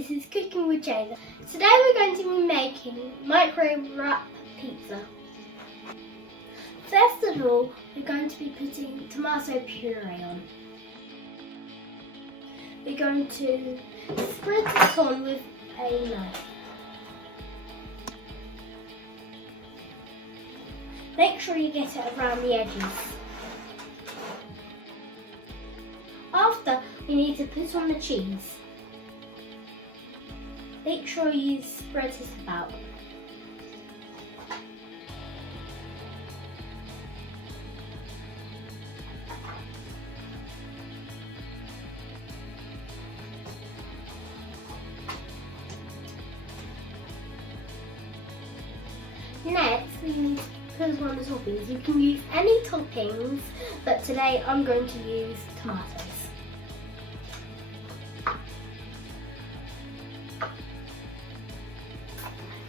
this is Cooking with Jayla. Today we're going to be making microwave wrap pizza. First of all, we're going to be putting tomato puree on. We're going to spread it on with a knife. Make sure you get it around the edges. After, we need to put on the cheese. Make sure you spread it about. Next, we need to put on the toppings. You can use any toppings, but today I'm going to use tomatoes.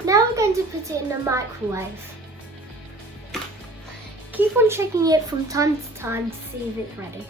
Now we're going to put it in the microwave. Keep on checking it from time to time to see if it's ready.